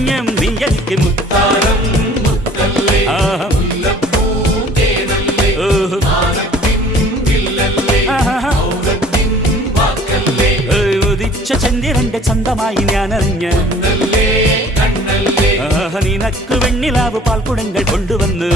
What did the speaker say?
കുഞ്ഞം നീ എനിക്ക് മുത്താരം ഉദിച്ച ചന്ദ്രന്റെ ചന്തമായി ഞാനറിഞ്ഞ് നിനക്ക് വെണ്ണിലാവ് പാൽക്കുടങ്ങൾ കൊണ്ടുവന്ന്